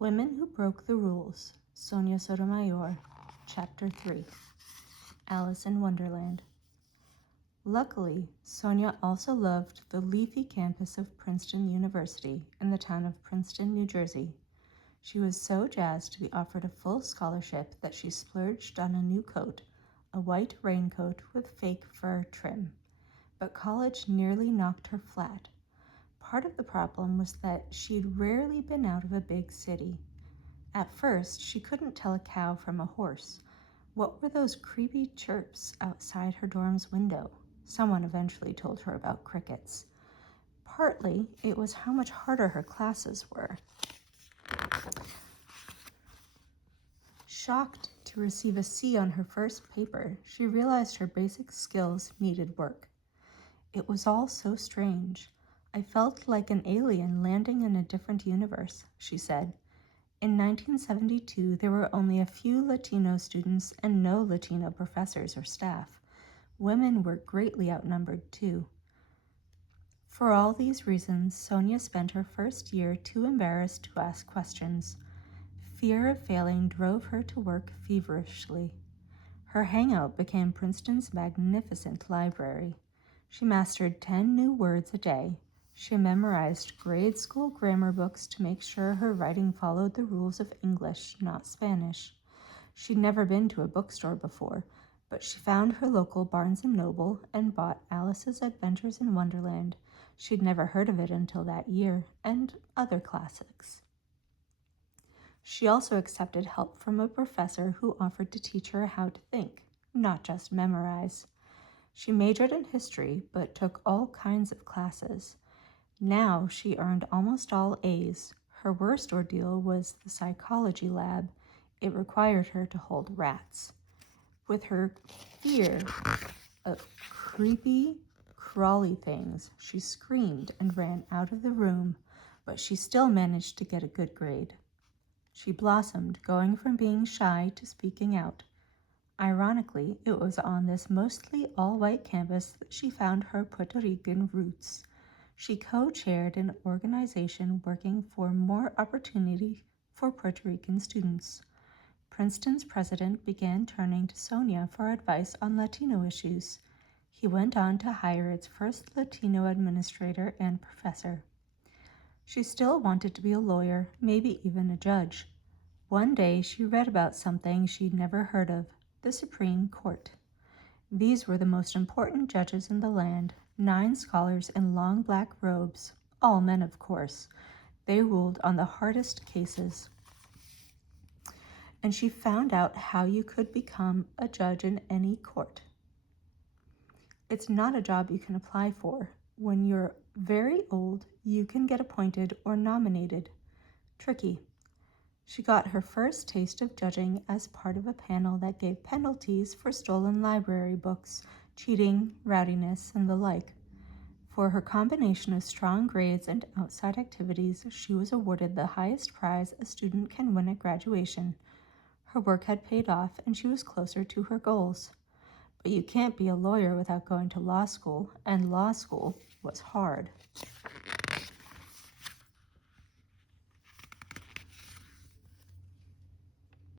Women Who Broke the Rules, Sonia Sotomayor, Chapter 3, Alice in Wonderland. Luckily, Sonia also loved the leafy campus of Princeton University in the town of Princeton, New Jersey. She was so jazzed to be offered a full scholarship that she splurged on a new coat, a white raincoat with fake fur trim. But college nearly knocked her flat. Part of the problem was that she'd rarely been out of a big city. At first, she couldn't tell a cow from a horse. What were those creepy chirps outside her dorm's window? Someone eventually told her about crickets. Partly, it was how much harder her classes were. Shocked to receive a C on her first paper, she realized her basic skills needed work. It was all so strange. I felt like an alien landing in a different universe, she said. In 1972, there were only a few Latino students and no Latino professors or staff. Women were greatly outnumbered, too. For all these reasons, Sonia spent her first year too embarrassed to ask questions. Fear of failing drove her to work feverishly. Her hangout became Princeton's magnificent library. She mastered 10 new words a day. She memorized grade school grammar books to make sure her writing followed the rules of English, not Spanish. She'd never been to a bookstore before, but she found her local Barnes & Noble and bought Alice's Adventures in Wonderland. She'd never heard of it until that year, and other classics. She also accepted help from a professor who offered to teach her how to think, not just memorize. She majored in history, but took all kinds of classes. Now she earned almost all A's. Her worst ordeal was the psychology lab. It required her to hold rats. With her fear of creepy, crawly things, she screamed and ran out of the room, but she still managed to get a good grade. She blossomed, going from being shy to speaking out. Ironically, it was on this mostly all-white campus that she found her Puerto Rican roots. She co-chaired an organization working for more opportunity for Puerto Rican students. Princeton's president began turning to Sonia for advice on Latino issues. He went on to hire its first Latino administrator and professor. She still wanted to be a lawyer, maybe even a judge. One day she read about something she'd never heard of, the Supreme Court. These were the most important judges in the land, 9 scholars in long black robes, all men of course. They ruled on the hardest cases. And she found out how you could become a judge in any court. It's not a job you can apply for. When you're very old, you can get appointed or nominated. Tricky. She got her first taste of judging as part of a panel that gave penalties for stolen library books, cheating, rowdiness, and the like. For her combination of strong grades and outside activities, she was awarded the highest prize a student can win at graduation. Her work had paid off, and she was closer to her goals. But you can't be a lawyer without going to law school, and law school was hard.